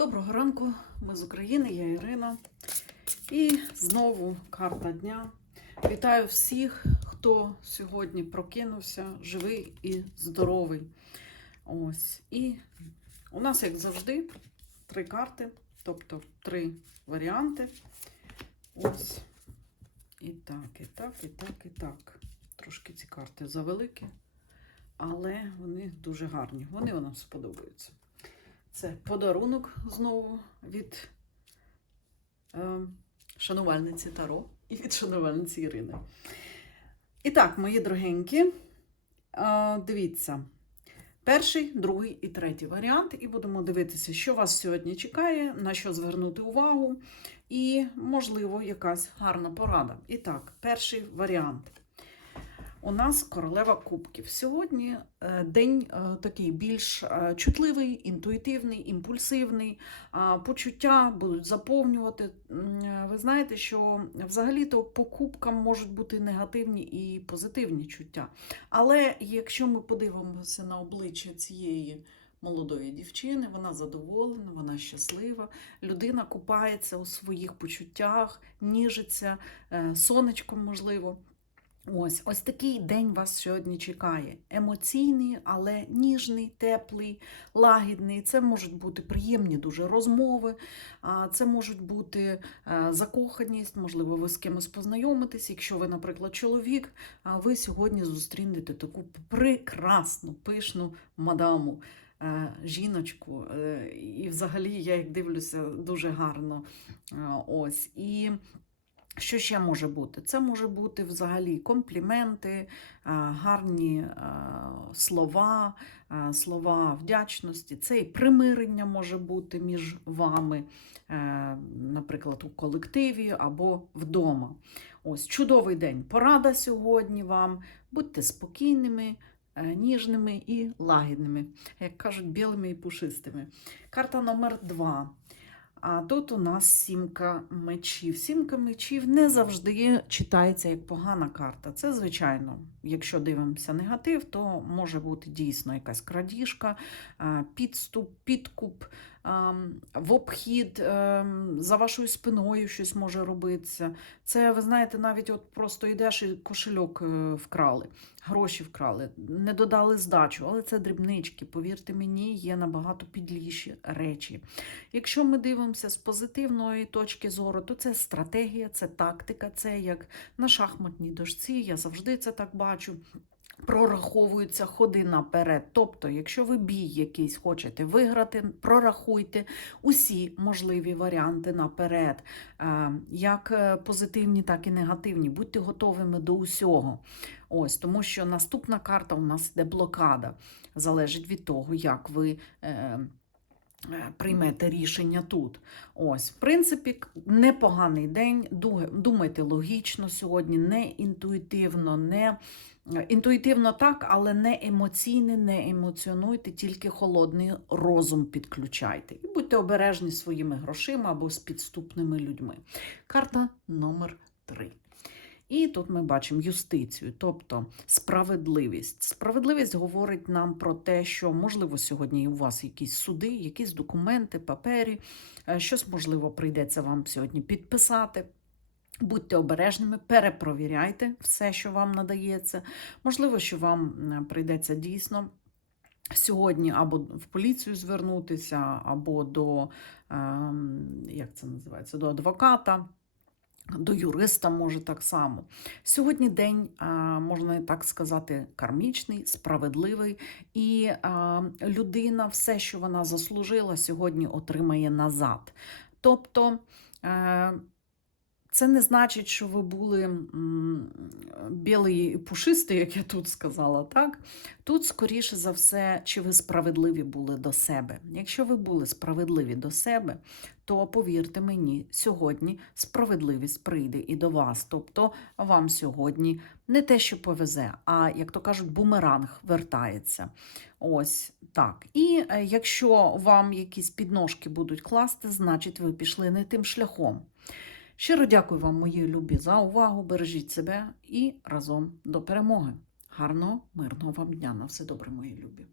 Доброго ранку, ми з України, я Ірина. І знову карта дня. Вітаю всіх, хто сьогодні прокинувся, живий і здоровий. Ось. І у нас, як завжди, три карти, тобто три варіанти. Ось. І так, і так, і так, і так. Трошки ці карти завеликі, але вони дуже гарні. Вони нам сподобаються. Це подарунок знову від е, шанувальниці Таро і від шанувальниці Ірини. І так, мої дорогенькі, е, дивіться. Перший, другий і третій варіант, і будемо дивитися, що вас сьогодні чекає, на що звернути увагу, і, можливо, якась гарна порада. І так, перший варіант. У нас королева кубків. Сьогодні е, день е, такий більш е, чутливий, інтуїтивний, імпульсивний. Почуття будуть заповнювати. Ви знаєте, що взагалі-то по кубкам можуть бути негативні і позитивні чуття. Але якщо ми подивимося на обличчя цієї молодої дівчини, вона задоволена, вона щаслива. Людина купається у своїх почуттях, ніжиться сонечком, можливо. Ось, ось такий день вас сьогодні чекає. Емоційний, але ніжний, теплий, лагідний. Це можуть бути приємні дуже розмови, це можуть бути е, закоханість, можливо, ви з кимось познайомитесь. Якщо ви, наприклад, чоловік, ви сьогодні зустрінете таку прекрасну, пишну мадаму. е, Жіночку, Е, і взагалі я як дивлюся дуже гарно. Ось і що ще може бути? Це може бути взагалі компліменти, гарні слова, слова вдячності. Це і примирення може бути між вами, е, наприклад, у колективі або вдома. Ось чудовий день. Порада сьогодні вам. Будьте спокійними. е, Ніжними і лагідними, як кажуть, білими і пушистими. Карта номер два. А тут у нас сімка мечів. Сімка мечів не завжди читається як погана карта. Це, звичайно, якщо дивимося негатив, то може бути дійсно якась крадіжка, підступ, підкуп, в обхід, за вашою спиною щось може робитися. Це, ви знаєте, навіть от просто йдеш і кошельок е, вкрали, гроші вкрали, не додали здачу, але це дрібнички. Повірте мені, є набагато підліші речі. Якщо ми дивимося з позитивної точки зору, то це стратегія, це тактика, це як на шахматній дошці. Я завжди це так бачу. Прораховуються ходи наперед. Тобто, якщо ви бій якийсь хочете виграти, прорахуйте усі можливі варіанти наперед, е, як е, позитивні, так і негативні. Будьте готовими до усього. Ось, тому що наступна карта у нас йде блокада. Залежить від того, як ви. Е, Приймете рішення тут. Ось, в принципі, непоганий день. Думайте логічно сьогодні, не інтуїтивно, не е, інтуїтивно так, але не емоційне, не емоціонуйте, тільки холодний розум підключайте. І будьте обережні своїми грошима або з підступними людьми. Карта номер 3. І тут ми бачимо юстицію, тобто справедливість. Справедливість говорить нам про те, що можливо сьогодні у вас якісь суди, якісь документи, папері, е, щось можливо прийдеться вам сьогодні підписати. Будьте обережними, перепровіряйте все, що вам надається. Можливо, що вам прийдеться дійсно сьогодні або в поліцію звернутися, або до ем, як це називається, до адвоката. До юриста може так само. Сьогодні день, можна так сказати, кармічний, справедливий, і людина все, що вона заслужила, сьогодні отримає назад. Тобто е, це не значить, що ви були білий і пушистий, як я тут сказала. так? Тут, скоріше за все, чи ви справедливі були до себе. Якщо ви були справедливі до себе, то повірте мені, сьогодні справедливість прийде і до вас. Тобто вам сьогодні не те, що повезе, а як то кажуть, бумеранг вертається. Ось так. І е, якщо вам якісь підножки будуть класти, значить ви пішли не тим шляхом. Щиро дякую вам, мої любі, за увагу. Бережіть себе і разом до перемоги. Гарного, мирного вам дня. На все добре, мої любі.